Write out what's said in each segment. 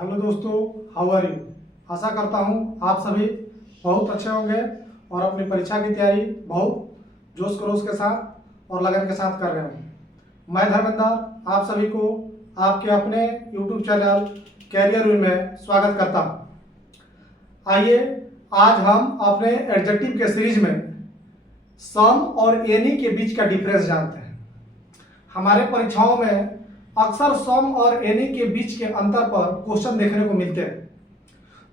Hello दोस्तों, how are you. आशा करता हूँ आप सभी बहुत अच्छे होंगे और अपनी परीक्षा की तैयारी बहुत जोश खरोश के साथ और लगन के साथ कर रहे हों। मैं धर्मेंद्र आप सभी को आपके अपने यूट्यूब चैनल कैरियर विन में स्वागत करता हूँ। आइए आज हम अपने एडजेक्टिव के सीरीज में सम और एनी के बीच का डिफरेंस जानते हैं। हमारे परीक्षाओं में अक्सर सम और एनी के बीच के अंतर पर क्वेश्चन देखने को मिलते हैं।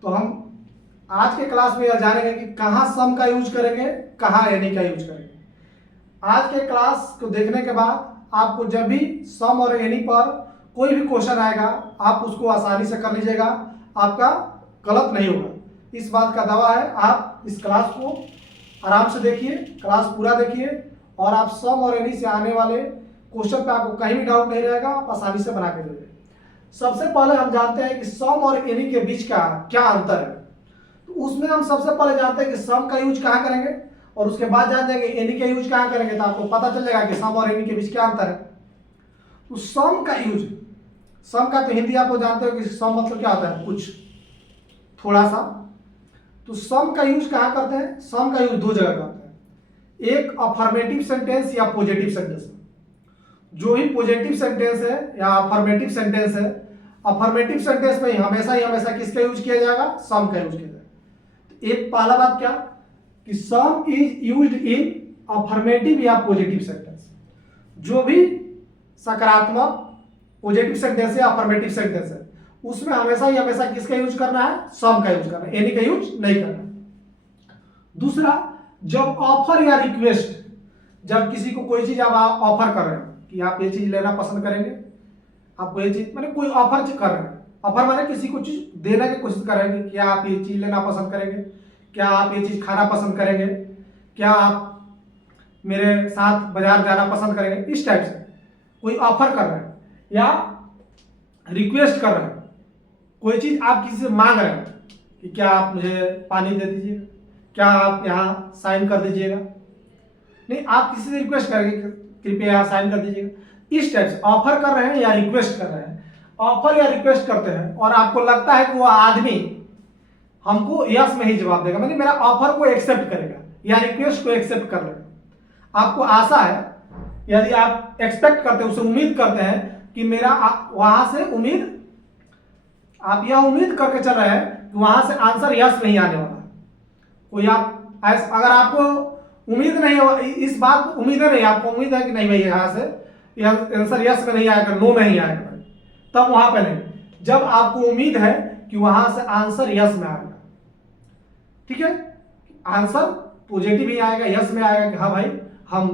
तो हम आज के क्लास में यह जानेंगे कि कहाँ सम का यूज करेंगे, कहाँ एनी का यूज करेंगे। आज के क्लास को देखने के बाद आपको जब भी सम और एनी पर कोई भी क्वेश्चन आएगा आप उसको आसानी से कर लीजिएगा, आपका गलत नहीं होगा। इस बात का दावा है। आप इस क्लास को आराम से देखिए, क्लास पूरा देखिए और आप सम और एनी से आने वाले क्वेश्चन पे आपको कहीं भी डाउट नहीं रहेगा, आप आसानी से बना के देंगे। सबसे पहले हम जानते हैं कि सम और एनी के बीच का क्या अंतर है। तो उसमें हम सबसे पहले जानते हैं कि सम का यूज कहाँ करेंगे और उसके बाद जान जाएंगे एनी का यूज कहाँ करेंगे। तो आपको पता चल जाएगा कि सम और एनी के बीच क्या अंतर है। तो सम का यूज, सम का तो हिंदी आप लोग जानते हो कि सम मतलब क्या होता है, कुछ, थोड़ा सा। तो सम का यूज कहाँ करते हैं? सम का यूज दो जगह करते हैं, एक अफर्मेटिव सेंटेंस या पॉजिटिव सेंटेंस। जो ही पॉजिटिव सेंटेंस है या अफर्मेटिव सेंटेंस है, अफर्मेटिव सेंटेंस में हमेशा किसका यूज किया जाएगा? सम का यूज किया जाएगा। तो एक पहला बात क्या कि सम इज यूज्ड इन अफर्मेटिव या पॉजिटिव सेंटेंस। जो भी सकारात्मक पॉजिटिव सेंटेंस है, अफर्मेटिव सेंटेंस है, उसमें हमेशा किसका यूज करना है? सम का यूज करना है, एनी का यूज नहीं करना। दूसरा, जब ऑफर या रिक्वेस्ट, जब किसी को कोई चीज आप ऑफर कर रहे हैं कि आप ये चीज लेना पसंद करेंगे, आपको ये चीज माने कोई ऑफर कर रहे हैं, ऑफर माने किसी को चीज देने की कोशिश कर रहे हैं कि क्या आप ये चीज लेना पसंद करेंगे, क्या आप ये चीज खाना पसंद करेंगे, क्या आप मेरे साथ बाजार जाना पसंद करेंगे। इस टाइप से कोई ऑफर कर रहे हैं या रिक्वेस्ट कर रहे हैं, कोई चीज आप किसी से मांग रहे हैं कि क्या आप मुझे पानी दे दीजिएगा, क्या आप यहाँ साइन कर दीजिएगा। नहीं, आप किसी से रिक्वेस्ट करेंगे कृपया साइन कर दीजिएगा। इस टाइप से ऑफर कर रहे हैं या रिक्वेस्ट कर रहे हैं। ऑफर या रिक्वेस्ट करते हैं और आपको लगता है कि वो आदमी हमको यस में ही जवाब देगा, मतलब मेरा ऑफर को एक्सेप्ट करेगा या रिक्वेस्ट को एक्सेप्ट कर लेगा। आपको आशा है, यदि आप एक्सपेक्ट करते हैं, उसे उम्मीद करते हैं कि मेरा वहां से उम्मीद, आप यह उम्मीद करके चल रहे हैं कि वहां से आंसर यस नहीं आने वाला। कोई आप अगर आपको उम्मीद नहीं हो, इस बात उम्मीद है नहीं, आपको उम्मीद है कि नहीं भाई यहाँ से आंसर यस में नहीं आएगा, नो नहीं आएगा, तब वहां पे नहीं। जब आपको उम्मीद है कि वहां से आंसर यस में आएगा, ठीक है, आंसर पॉजिटिव ही आएगा, यस में आएगा कि हाँ भाई हम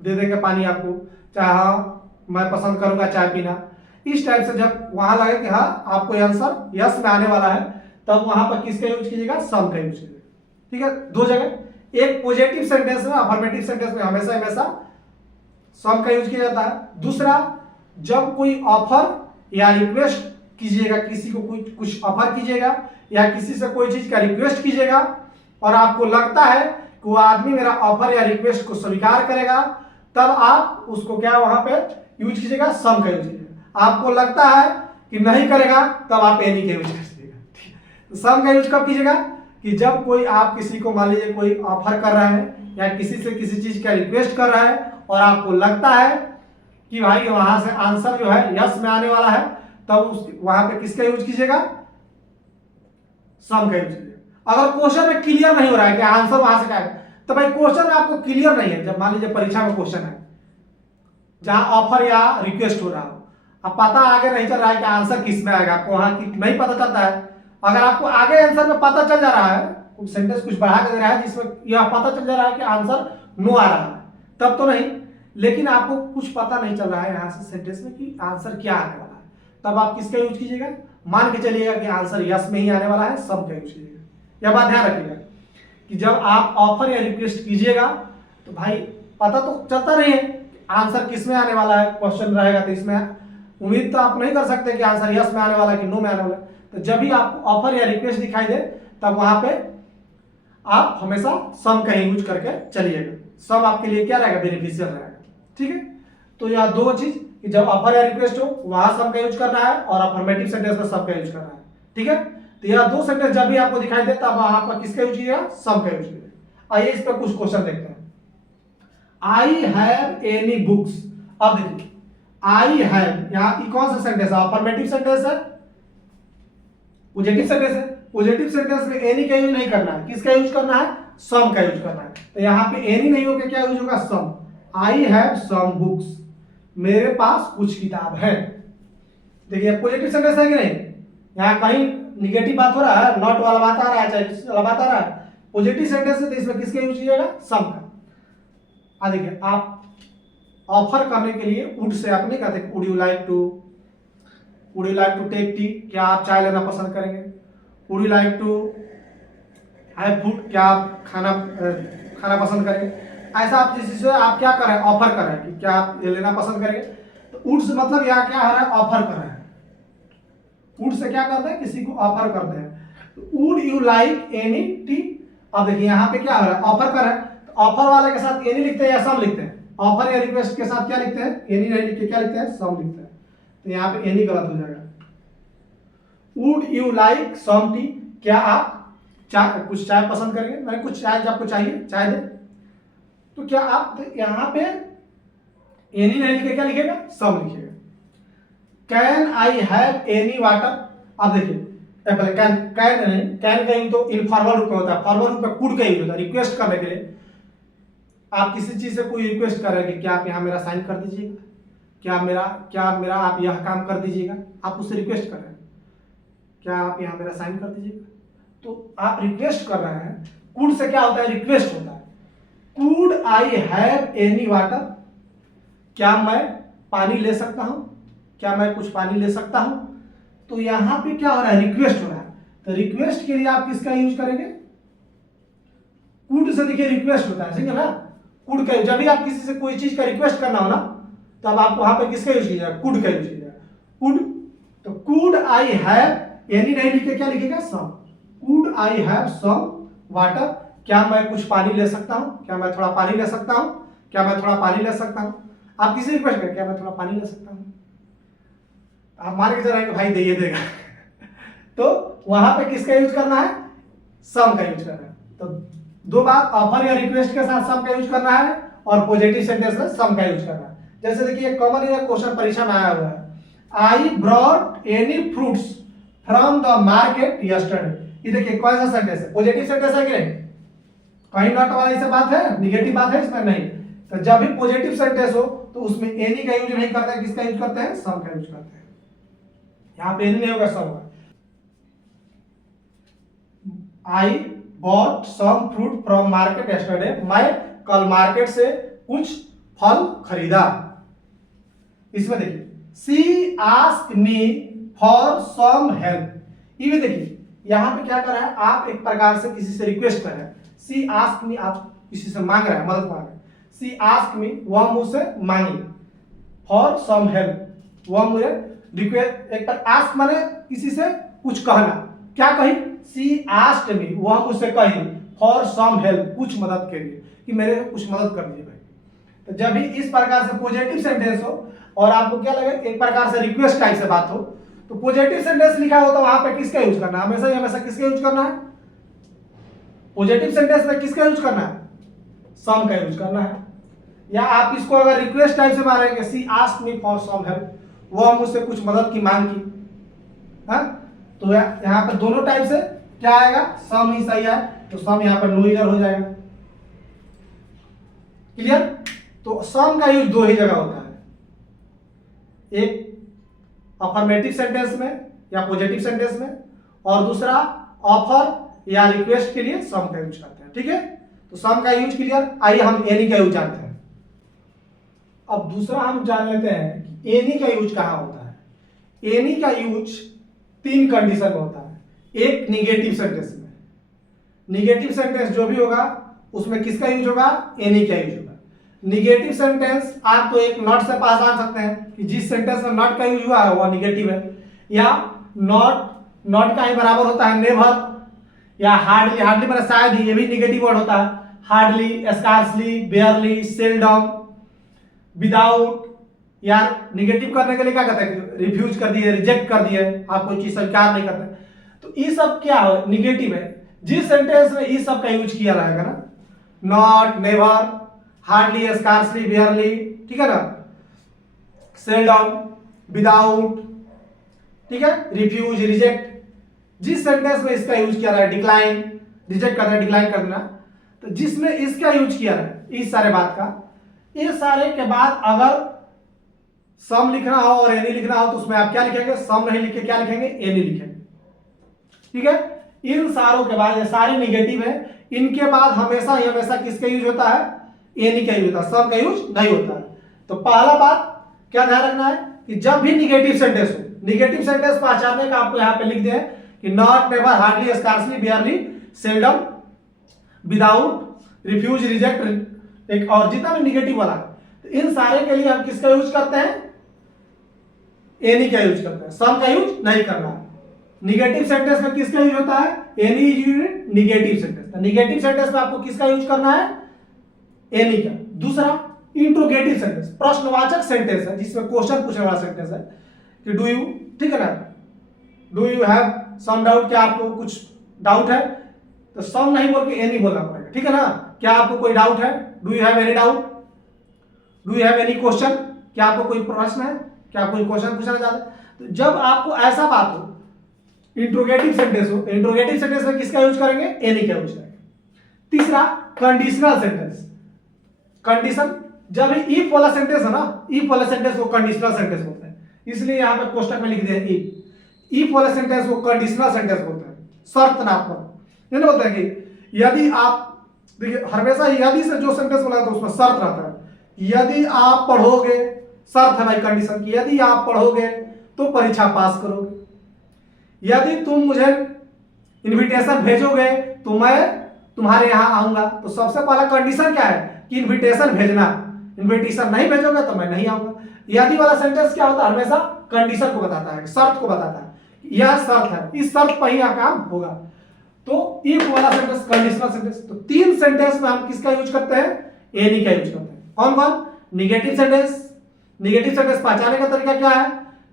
दे देंगे पानी आपको, चाहे हाँ मैं पसंद करूंगा चाय पीना। इस टाइप से जब वहां लगे कि हाँ आपको आंसर यस में आने वाला है, तब वहां पर किसका यूज कीजिएगा? सम का यूज कीजिएगा। ठीक है, दो जगह, एक पॉजिटिव सेंटेंस में, अफर्मेटिव सेंटेंस में हमेशा सम का यूज किया जाता है। दूसरा, जब कोई ऑफर या रिक्वेस्ट कीजिएगा, किसी को कुछ ऑफर कीजिएगा या किसी से कोई चीज का रिक्वेस्ट कीजिएगा और आपको लगता है कि वो आदमी मेरा ऑफर या रिक्वेस्ट को स्वीकार करेगा, तब आप उसको क्या वहां पे यूज कीजिएगा? सम का यूज कीजिएगा। आपको लगता है कि नहीं करेगा, तब आप एनी का यूज कीजिएगा। सम का यूज कब कीजिएगा? कि जब कोई आप किसी को, मान लीजिए कोई ऑफर कर रहा है या किसी से किसी चीज का रिक्वेस्ट कर रहा है और आपको लगता है कि भाई वहां से आंसर जो है यस में आने वाला है, तब उस वहां पे किसका यूज कीजिएगा? सम का यूज कीजिएगा। अगर क्वेश्चन में क्लियर नहीं हो रहा है कि आंसर वहां से क्या है, तो भाई क्वेश्चन में आपको क्लियर नहीं है, जब मान लीजिए परीक्षा में क्वेश्चन है जहां ऑफर या रिक्वेस्ट हो रहा हो, अब पता आगे नहीं चल रहा है कि आंसर किस में आएगा, आपको वहां नहीं पता चलता है। अगर आपको आगे आंसर में पता चल जा रहा है, सेंटेंस कुछ बढ़ा के दे रहा है जिसमें यह पता चल जा रहा है कि आंसर नो आ रहा है, तब तो नहीं। लेकिन आपको कुछ पता नहीं चल रहा है यहाँ से सेंटेंस में कि आंसर क्या आने वाला है, तब आप किसका यूज कीजिएगा? मान के चलिएगा कि आंसर यस में ही आने वाला है, सम का यूज कीजिएगा। यह बात ध्यान रखिएगा कि जब आप ऑफर या रिक्वेस्ट कीजिएगा तो भाई पता तो चलता नहीं है आंसर किस में आने वाला है। क्वेश्चन रहेगा तो इसमें उम्मीद तो आप नहीं कर सकते कि आंसर यस में आने वाला है कि नो में आने वाला है। तो जब भी आपको ऑफर या रिक्वेस्ट दिखाई दे, तब वहां पे आप हमेशा सम का यूज करके चलिएगा। सम आपके लिए क्या रहेगा? बेनिफिशियल रहेगा। ठीक है, तो यह दो चीज कि जब ऑफर या रिक्वेस्ट हो वहां सम का यूज करना है और अफर्मेटिव सेंटेंस में सम का यूज करना है। ठीक है, तो यह दो सेंटेंस जब भी आपको दिखाई दे तब वहां पर किसका यूज किया, सम का यूज किया। आइए इस पर कुछ क्वेश्चन देखते हैं। I have any books. अब देखिए आई हैव, यहां कौन सा सेंटेंस है, अफर्मेटिव सेंटेंस है, पॉजिटिव सेंटेंस है। पॉजिटिव सेंटेंस में एनी का यूज नहीं करना है, किसका यूज करना है, सम का यूज करना है। तो यहाँ पे एनी नहीं होकर क्या यूज होगा, सम। आई हैव सम बुक्स, मेरे पास कुछ किताब है। देखिए पॉजिटिव सेंटेंस है कि नहीं, यहाँ कहीं निगेटिव बात हो रहा है, नॉट वाला बात आ रहा है, चाहे वाला बात आ रहा है। पॉजिटिव सेंटेंस है तो इसमें किसका यूज कीजिएगा, सम का। देखिए आप ऑफर करने के लिए वुड से आप नहीं कहते would you like to take tea, क्या आप चाय लेना पसंद करेंगे। Would you like to have food, क्या आप खाना पसंद करेंगे। ऐसा आप जिस चीज से आप क्या कर रहे हैं, ऑफर कर रहे हैं कि क्या आप ये लेना पसंद करेंगे। तो वुड से मतलब यहाँ क्या हो रहा है, ऑफर कर रहे हैं। वुड से क्या करते हैं, किसी को ऑफर करते हैं। Would you like any T. अब देखिए यहाँ पे क्या हो रहा है, ऑफर कर रहे हैं। तो ऑफर वाले के साथ एनी लिखते हैं या सम लिखते हैं, ऑफर या रिक्वेस्ट के साथ क्या लिखते हैं, एनी नहीं लिख के क्या लिखते हैं, सम लिखते हैं। तो यहाँ पे एनी गलत हो जाएगा। Would you like some tea, क्या आप कुछ चाय पसंद करेंगे, मैंने कुछ चाय आपको चाहिए, चाय दे। तो क्या आप यहाँ पे एनी नहीं लिखे क्या लिखेगा, सम लिखेगा। Can I have any water. अब देखिए कैन कैन का यूज तो इनफॉर्मल रूप में होता है, फॉर्मल रूप में कुड का यूज होता है रिक्वेस्ट करने के लिए। आप किसी चीज से कोई रिक्वेस्ट कर रहे हैं कि क्या आप यहाँ मेरा साइन कर दीजिएगा, क्या मेरा आप यह काम कर दीजिएगा, आप उससे रिक्वेस्ट कर रहे हैं, क्या आप यहाँ मेरा साइन कर दीजिएगा। तो आप रिक्वेस्ट कर रहे हैं। कुड से क्या होता है, रिक्वेस्ट होता है। Could I have any water, क्या मैं पानी ले सकता हूं, क्या मैं कुछ पानी ले सकता हूं। तो यहां पे क्या हो रहा है, रिक्वेस्ट हो रहा है। तो रिक्वेस्ट के लिए आप किसका यूज करेंगे, कुड से। देखिए रिक्वेस्ट होता है, ठीक है ना, कुड का। जब भी आप किसी से कोई चीज का रिक्वेस्ट करना हो ना, तब आप वहां पे किसका यूज कीजिएगा, कुड का यूज कीजिएगा। कुड, तो कुड आई हैव एनी नहीं लिखे क्या लिखेगा, some. Could I have some water, क्या मैं कुछ पानी ले सकता हूं, क्या मैं थोड़ा पानी ले सकता हूं, क्या मैं थोड़ा पानी ले सकता हूं। आप किसी रिक्वेस्ट करें, क्या मैं थोड़ा पानी ले सकता हूं, आप मान के चलेंगे भाई दे देगा। तो वहां पे किसका यूज करना है, सम का यूज करना है। तो दो बात, ऑफर या रिक्वेस्ट के साथ सम का यूज करना है और पॉजिटिव सेंटेंस में सम का यूज करना है। जैसे देखिए कॉमन क्वेश्चन परीक्षा में आया हुआ है, I brought any fruits from the market yesterday. ये देखिए कौन सा सेंटेंस है, पॉजिटिव सेंटेंस है कि नहीं, कहीं नॉट वाला से बात है, निगेटिव बात है इसमें नहीं। तो जब भी पॉजिटिव सेंटेंस हो तो उसमें एनी का यूज नहीं करते हैं, किसका यूज करते हैं, सम का यूज करते हैं। यहां पे एनी नहीं होगा, सम होगा। I bought some fruit from market yesterday, मैं कल मार्केट से कुछ फल खरीदा। इसमें देखिए she ask me for some help. ये भी देखिए यहां पे क्या कर रहा है, आप एक प्रकार से किसी से रिक्वेस्ट कर रहे हैं। सी आस्क मी, आप किसी से मांग रहे हैं, मदद मांग रहे हैं। सी आस्क मी, वह मुझसे मांगी। फॉर सम हेल्प, वह मुझे रिक्वेस्ट, एक पर आस्क माने किसी से कुछ कहना, क्या कही, सी आस्क्ड मी, वह मुझसे कही फॉर सम हेल्प, कुछ मदद के लिए, कि मेरे कुछ मदद कर दीजिए भाई। तो जब भी इस प्रकार से पॉजिटिव सेंटेंस हो और आपको क्या लगे एक प्रकार से रिक्वेस्ट टाइप से बात हो, तो पॉजिटिव सेंटेंस लिखा हो तो वहां पे किसका यूज करना है, हमेशा किसका यूज करना है, पॉजिटिव सेंटेंस में किसका यूज करना है, सम का यूज करना है। या आप इसको अगर रिक्वेस्ट टाइप से मारेंगे, she asked me for some help, वो मुझसे कुछ मदद की मांग की, हाँ? तो यहाँ पर दोनों टाइप से क्या आएगा, सम ही सही है, तो सम यहाँ पर नो इरर हो जाएगा। क्लियर। तो सम का यूज दो ही जगह होता है, एक अफर्मेटिव सेंटेंस में या पॉजिटिव सेंटेंस में, और दूसरा ऑफर या रिक्वेस्ट के लिए सम का यूज करते हैं। ठीक है, तो सम का यूज क्लियर। आइए हम एनी का यूज जानते हैं। अब दूसरा हम जान लेते हैं कि एनी का यूज कहां होता है। एनी का यूज तीन कंडीशन में होता है। एक निगेटिव सेंटेंस में, निगेटिव सेंटेंस जो भी होगा उसमें किसका यूज होगा, एनी का यूज होगा। निगेटिव सेंटेंस आप तो एक नॉट से पहचान सकते हैं कि जिस सेंटेंस में नॉट का यूज हुआ है वह निगेटिव है, या नॉट का ही बराबर होता है नेवर, या हार्डली, हार्डली मतलब शायद ये भी निगेटिव वर्ड होता है। Hardly, scarcely, barely, seldom, without, यार निगेटिव करने के लिए क्या कहते हैं, रिफ्यूज कर दिए, रिजेक्ट कर दिए, आप कोई चीज स्वीकार नहीं करते, तो ये सब क्या है, निगेटिव है। जिस सेंटेंस में ये सब का यूज किया रहेगा ना, नॉट, नेवर, हार्डली, स्कार्सली, बेयरली, ठीक है ना, सेल्डम, विदाउट, ठीक है, रिफ्यूज, रिजेक्ट, जिस सेंटेंस में इसका यूज किया रहा है, डिक्लाइन, रिजेक्ट करना, डिक्लाइन करना, तो जिसमें इसका यूज किया रहा है इस सारे बात का, इस सारे के बाद अगर सम लिखना हो और एनी लिखना हो तो उसमें आप क्या लिखेंगे, सम नहीं लिखे क्या लिखेंगे, एनी लिखेंगे, ठीक है। इन सारों के बाद, ये सारे निगेटिव है, इनके बाद हमेशा ही हमेशा किसका यूज होता है, एनी का यूज होता है, सम का यूज नहीं होता है। तो पहला बात क्या ध्यान रखना है कि जब भी निगेटिव सेंटेंस हो, निगेटिव सेंटेंस पहचानने का आपको यहां पे लिख दिया कि not, never, hardly, scarcely, barely, seldom, without, refuse, reject, एक और जितना भी निगेटिव वाला, तो इन सारे के लिए हम किसका यूज करते हैं, एनी का यूज करते हैं, सम का यूज नहीं करना है। निगेटिव सेंटेंस में किसका यूज होता है, any is used negative sentence. Negative sentence में आपको किसका यूज करना है, एनी का। दूसरा इंट्रोगेटिव सेंटेंस, प्रश्नवाचक सेंटेंस है, जिसमें क्वेश्चन पूछने वाला सेंटेंस है कि डू यू, ठीक है ना, do you have some doubt, क्या आपको कुछ डाउट है, तो सम नहीं बोल के एनी बोलना पड़ेगा, ठीक है ना। क्या आपको कोई डाउट है, do you have any doubt, do you have any question, क्या आपको कोई प्रश्न है, क्या कोई क्वेश्चन पूछना चाहते हैं। तो जब आपको ऐसा बात हो, इंट्रोगेटिव सेंटेंस हो, इंट्रोगेटिव सेंटेंस में किसका यूज करेंगे, एनी का यूज करेंगे। तीसरा कंडीशनल सेंटेंस, कंडीशन, जब इफ वाला सेंटेंस है ना, इफ वाला सेंटेंस वो कंडीशनल सेंटेंस बोलते हैं, इसलिए यहां पे कोष्टक में लिख दिया इफ वाला सेंटेंस वो कंडीशनल सेंटेंस बोलते हैं, शर्तनात्मक। ये नहीं बोलते हैं कि यदि आप, देखिए हमेशा यदि से जो सेंटेंस बोला तो उसमें शर्त रहता है, यदि आप पढ़ोगे, शर्त है भाई कंडीशन की, यदि आप पढ़ोगे तो परीक्षा पास करोगे, यदि तुम मुझे इनविटेशन भेजोगे तो मैं तुम्हारे यहां आऊंगा। तो सबसे पहला कंडीशन क्या है कि इनविटेशन भेजना, इनविटेशन नहीं भेजोगे तो मैं नहीं आऊंगा। यदि वाला सेंटेंस क्या होता है, हमेशा कंडीशन को बताता है, शर्त को बताता है, यह शर्त है, इस शर्त पर ही काम होगा। तो इफ वाला सेंटेंस कंडीशनल सेंटेंस। तो तीन सेंटेंस में हम किसका यूज करते हैं, एनी का यूज करते हैं। कौन कौन, निगेटिव सेंटेंस, निगेटिव सेंटेंस पहचानने का तरीका क्या है,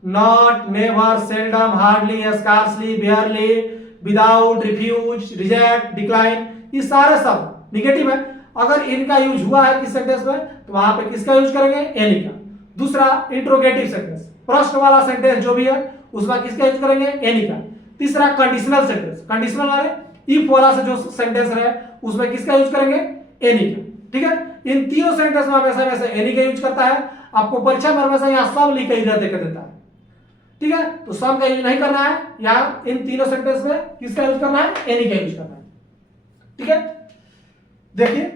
not, never, seldom, hardly, scarcely, barely, without, refuse, reject, decline, ये सारे सब निगेटिव है। अगर इनका यूज हुआ है किस सेंटेंस में तो वहां पे किसका यूज करेंगे, एनी का। दूसरा इंट्रोगेटिव सेंटेंस, प्रश्न वाला सेंटेंस जो भी है उसमें किसका यूज करेंगे, एनी का। तीसरा कंडीशनल सेंटेंस, कंडीशनल वाले इफ वाला से जो सेंटेंस है उसमें किसका यूज करेंगे, एनी का, ठीक है। इन तीनों सेंटेंस में हमेशा हमेशा एनी का यूज करता है। आपको परीक्षा में हमेशा यहाँ सब लिख के इधर देकर देता है, ठीक है। तो सम का यूज नहीं करना है, यहाँ इन तीनों सेंटेंस में किसका यूज करना है, एनी का यूज करना है, ठीक है। देखिए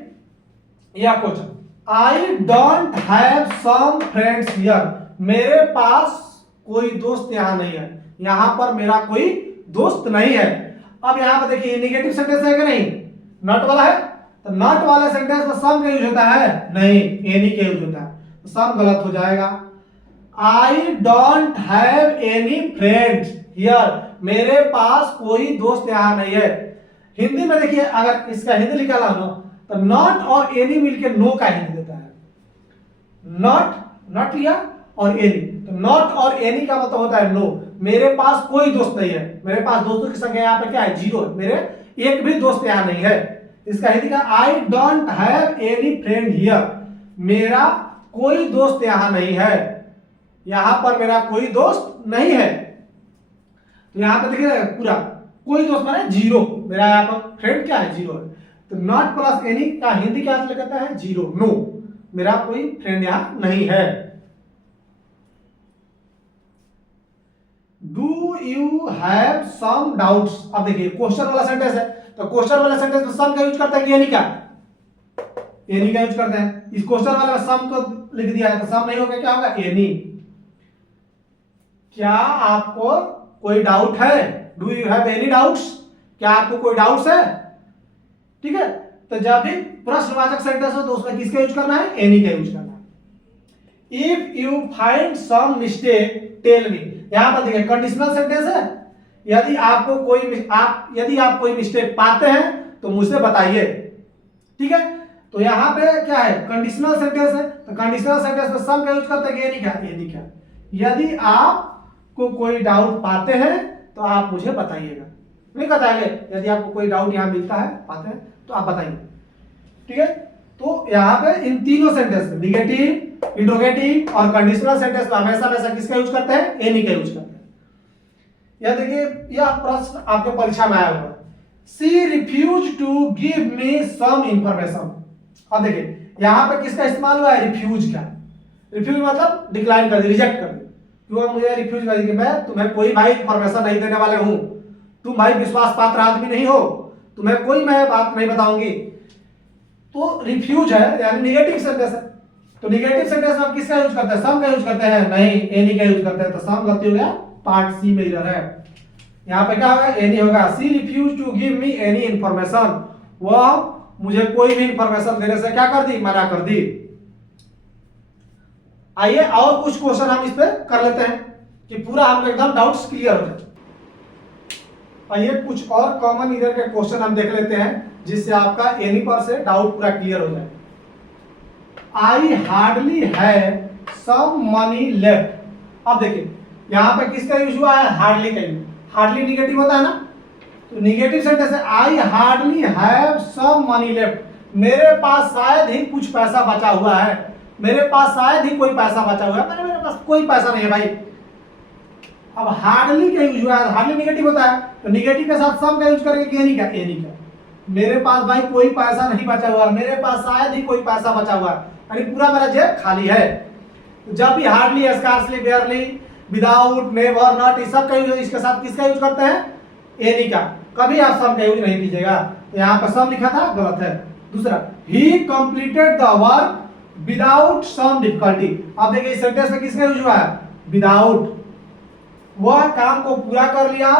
यह question, I don't have some friends here, मेरे पास कोई दोस्त यहां नहीं है, यहां पर मेरा कोई दोस्त नहीं है। अब यहां पर देखिए निगेटिव सेंटेंस है कि नहीं, नॉट वाला है, तो नॉट वाले सेंटेंस में सम का यूज होता है, नहीं एनी का यूज होता है, तो सम गलत हो जाएगा। आई don't have any friends here, मेरे पास कोई दोस्त यहां नहीं है। हिंदी में देखिए अगर इसका हिंदी निकाला हो तो नॉट और एनी मिलकर नो का हिंदी देता है, नॉट, नॉट लिया और एनी, तो नॉट और एनी का मतलब होता है नो, मेरे पास कोई दोस्त नहीं है, मेरे पास दोस्तों की संख्या यहाँ पे क्या है, 0 है, मेरे एक भी दोस्त यहाँ नहीं है। इसका हिंदी का आई don't have any friend here, मेरा कोई दोस्त यहाँ नहीं है, यहां पर मेरा कोई दोस्त नहीं है। तो यहां पर देखिए पूरा कोई दोस्त माने 0, मेरा यहाँ पर फ्रेंड क्या है, 0 है। तो नॉट प्लस एनी का हिंदी क्या कहता है, 0, नो, मेरा कोई फ्रेंड यहां नहीं है। Do you have some doubts, अब देखिए क्वेश्चन वाला सेंटेंस है, तो क्वेश्चन वाला सेंटेंस में सम का यूज करता है कि एनी का, एनी का यूज करते हैं। इस क्वेश्चन वाले में सम को लिख दिया है तो सम नहीं होगा, क्या होगा, एनी। क्या आपको कोई डाउट है, do you have any doubts, क्या आपको कोई डाउट्स है, ठीक है। तो जब भी प्रश्नवाचक सेंटेंस हो तो उसमें किसका यूज करना है, एनी का यूज करना है। If you find some mistake tell me, यहां पर देखिए कंडीशनल सेंटेंस है, यदि आप कोई मिस्टेक पाते हैं तो मुझसे बताइए, ठीक है। तो यहाँ पे क्या है, कंडीशनल सेंटेंस है, तो कंडीशनल सेंटेंस में सम का यूज करते हैं, एनी क्या, एनी क्या। यदि आपको कोई डाउट पाते हैं तो आप मुझे बताइएगा, नहीं बताएंगे, यदि आपको कोई डाउट यहाँ मिलता है, पाते हैं तो आप बताइए, ठीक है। तो यहाँ पे इन तीनों सेंटेंस में निगेटिव, इंट्रोगेटिव और कंडीशनल सेंटेंस में हमेशा किसका यूज करते हैं, एनी का यूज करते हैं। यह देखिए, यह प्रश्न आपके परीक्षा में आया हुआ है, she refuse to give me some information. अब देखिए यहाँ पे किसका इस्तेमाल हुआ है, रिफ्यूज का। रिफ्यूज मतलब डिक्लाइन कर दी, रिजेक्ट कर दी, क्यों मुझे रिफ्यूज कर दी कि मैं तुम्हें कोई भाई इंफॉर्मेशन नहीं देने वाले हूं, तुम भाई विश्वास पात्र आदमी नहीं हो, तुम्हें कोई मैं बात नहीं बताऊंगी। तो रिफ्यूज है यानी निगेटिव सेंटेंस है, तो निगेटिव सेंटेंस में किसका यूज करते हैं, सम का यूज करते हैं, नहीं एनी का यूज करते हैं। तो सम गलती हो गया, पार्ट सी में इधर है, यहाँ पे क्या होगा, एनी होगा। She refuse to give me any information, वह मुझे कोई भी इंफॉर्मेशन देने से क्या कर दी, मना कर दी। आइए और कुछ क्वेश्चन हम इस पे कर लेते हैं कि पूरा आपको एकदम डाउट्स क्लियर हो जाए। आइए कुछ और कॉमन इधर के क्वेश्चन हम देख लेते हैं जिससे आपका एनी पर से डाउट पूरा क्लियर हो जाए। I hardly have some money left. अब देखिए यहाँ पे किसका यूज हुआ है, हार्डली का यूज। हार्डली निगेटिव होता है ना, तो निगेटिव सेंटेंस है, I hardly have some money left, मेरे पास शायद ही कुछ पैसा बचा हुआ है, मेरे पास शायद ही कोई पैसा बचा हुआ है, मेरे पास कोई पैसा नहीं है भाई। अब हार्डली का यूज हुआ है, हार्डली निगेटिव होता है, तो निगेटिव के साथ सम का यूज करेंगे, एनी का, एनी का। मेरे पास भाई कोई पैसा नहीं बचा हुआ, मेरे पास शायद ही कोई पैसा बचा हुआ है, यानी पूरा मेरा जेब खाली है। तो जब भी hardly, scarcely, barely, without, never, not, इस सब का यूज, इसके साथ किसका यूज करते हैं, एनी का। कभी आप सम का यूज नहीं कीजिएगा। यहाँ पर सम लिखा था, गलत है। दूसरा, he completed the work without some difficulty. अब देखिए इस सेंटेंस में किसका यूज हुआ है, विदाउट, वह काम को पूरा कर लिया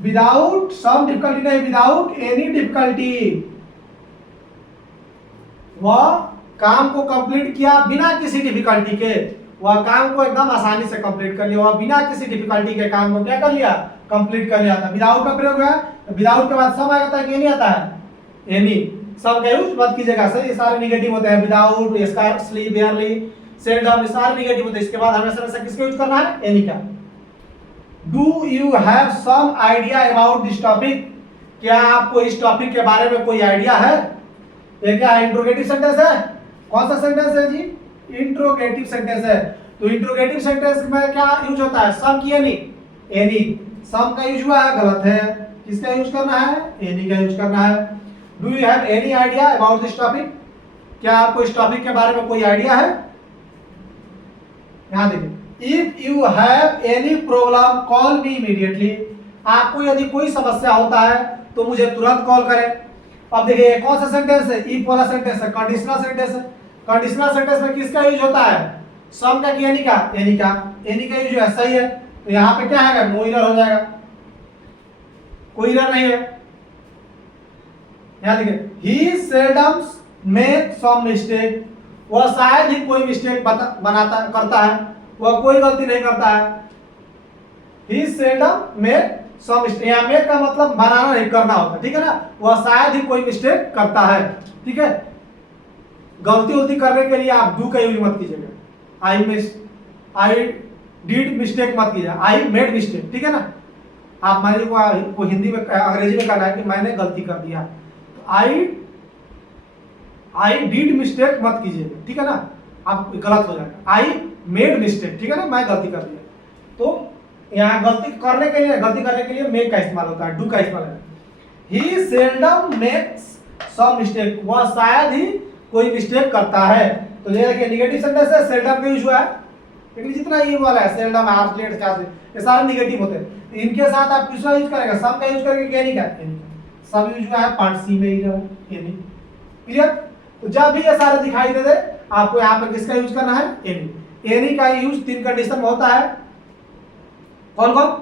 विदाउट सम डिफिकल्टी, नहीं विदाउट एनी डिफिकल्टी। वह काम को कंप्लीट किया बिना किसी डिफिकल्टी के, वह काम को एकदम आसानी से कंप्लीट कर लिया, वह बिना किसी डिफिकल्टी के काम को क्या कर लिया, कंप्लीट कर लिया था। विदाउट का प्रयोग है, विदाउट के बाद सम आता है कि एनी आता है, एनी। सम का यूज मत कीजिएगा सर, ये सारे निगेटिव होते हैं, विदाउट, स्कार्सली, बेयरली, सेल्डम, ये सारे निगेटिव होते हैं। इसके बाद हमेशा किसका यूज करना है, एनी का। Do you have some idea about this topic, क्या आपको इस टॉपिक के बारे में कोई आइडिया है। ये क्या है, इंट्रोगेटिव सेंटेंस है। कौन सा सेंटेंस है जी, इंट्रोगेटिव सेंटेंस है। तो इंट्रोगेटिव सेंटेंस में क्या यूज होता है, सम की एनी, एनी। सम का यूज हुआ है, गलत है, किसका यूज करना है, एनी का यूज करना है। Do you have any idea about this topic, क्या आपको इस टॉपिक के बारे में कोई आइडिया है। यहां देखिए, if you have any problem call me immediately, आपको यदि कोई समस्या होता है तो मुझे तुरंत कॉल करें। अब देखिए कौन सा सेंटेंस है, इफ वाला सेंटेंस है, कंडीशनल सेंटेंस है। कंडीशनल सेंटेंस में किसका यूज होता है, सम का कि एनी का, एनी का। एनी का यूज है, सही है। तो यहाँ पे क्या है, नो एरर हो जाएगा, कोई एरर नहीं है। यहाँ देखिए, ही सेल्डम मेक सम मिस्टेक, वह शायद ही कोई मिस्टेक करता है, वह कोई गलती नहीं करता है। ही सेल्डम मेक सम मिस्टेक, यहाँ मेक का मतलब बनाना नहीं, करना होता है, ठीक है ना। वह शायद ही कोई मिस्टेक करता है, ठीक है। गलती करने के लिए आप डू का यूज मत कीजिएगा। आई डिड मिस्टेक मत कीजिए, आई मेड मिस्टेक, ठीक है ना। आप मान लीजिए को हिंदी में, अंग्रेजी में कहना है कि मैंने गलती कर दिया, तो आई डिड मिस्टेक मत कीजिए, ठीक है ना, आप गलत हो जाएगा। आई मेड मिस्टेक, ठीक है ना, मैं गलती कर दिया। तो यहाँ गलती करने के लिए मेक का इस्तेमाल होता है, डू का इस्तेमाल है। ही सेल्डम मेक्स सम मिस्टेक, वह शायद ही कोई मिस्टेक करता है। तो ये देखिए निगेटिव सेंटेंस है, सेल्डम का यूज हुआ है, लेकिन जितना ये वाला है सेल्डम, हार्डली, ये सारे निगेटिव होते हैं। तो इनके साथ आप किसका यूज करेंगे, सम का यूज करेंगे, एनी का, एनी का। सब यूज हुआ है पार्ट सी में ही है, एनी। क्लियर। तो जब भी ये सारे दिखाई दे दे, आपको यहाँ पर किसका यूज करना है, एनी। एनी का यूज तीन कंडीशन में होता है। कौन कौन,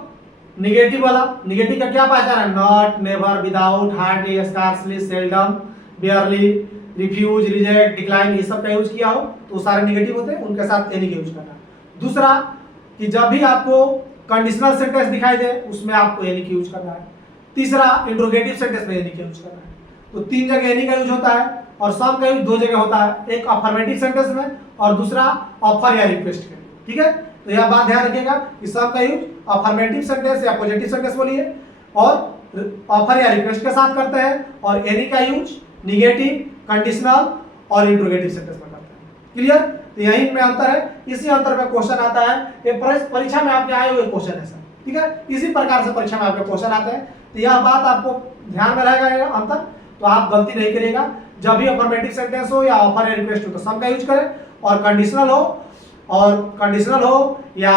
निगेटिव वाला, निगेटिव का क्या पहचान है, not, never, without, hardly, scarcely, seldom, barely, refuse, reject, decline, ये सब का यूज किया हो तो सारे निगेटिव होते हैं, उनके साथ एनी का यूज करना। दूसरा कि जब भी आपको कंडीशनल सेंटेंस दिखाई दे उसमें आपको एनी का यूज करना है। तीसरा इंट्रोगेटिव सेंटेंस में एनी का यूज करना है। तो तीन जगह एनी का यूज होता है। और सम का यूज दो जगह होता है, एक अफर्मेटिव सेंटेंस में और दूसरा ऑफर या रिक्वेस्ट के लिए। ठीक है, तो यह बात ध्यान रखिएगा कि सम का यूज अफर्मेटिव सेंटेंस या पॉजिटिव सेंटेंस बोलिए और ऑफर या रिक्वेस्ट के साथ करते हैं, और एनी का यूज निगेटिव, कंडीशनल और इंट्रोगेटिव सेंटेंस में करते हैं। क्लियर? तो यही में अंतर है। इसी अंतर में क्वेश्चन आता है, ये परीक्षा में आपके आए हुए क्वेश्चन है सर। ठीक है, इसी प्रकार से परीक्षा में आपके क्वेश्चन आते हैं, तो यह बात आपको ध्यान में रहेगा ये अंतर, तो आप गलती नहीं करिएगा। जब भी अफर्मेटिव सेंटेंस हो या ऑफर या रिक्वेस्ट हो तो सम का यूज करें, और कंडीशनल हो या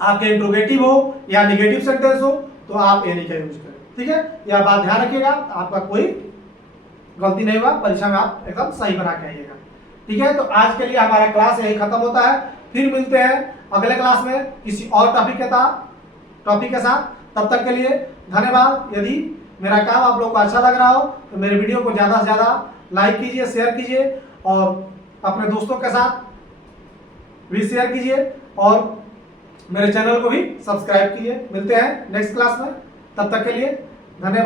आपके इंट्रोगेटिव हो या नेगेटिव सेंटेंस हो तो आप एनी का यूज करें। ठीक है, यह बात ध्यान रखिएगा, आपका कोई गलती नहीं हुआ, परीक्षा में आप एकदम सही बना के आइएगा। ठीक है, तो आज के लिए हमारा क्लास यही खत्म होता है। फिर मिलते हैं अगले क्लास में किसी और टॉपिक के साथ। तब तक के लिए धन्यवाद। यदि मेरा काम आप लोग को अच्छा लग रहा हो तो मेरे वीडियो को ज़्यादा से ज़्यादा लाइक कीजिए, शेयर कीजिए और अपने दोस्तों के साथ भी शेयर कीजिए, और मेरे चैनल को भी सब्सक्राइब कीजिए। मिलते हैं नेक्स्ट क्लास में, तब तक के लिए धन्यवाद।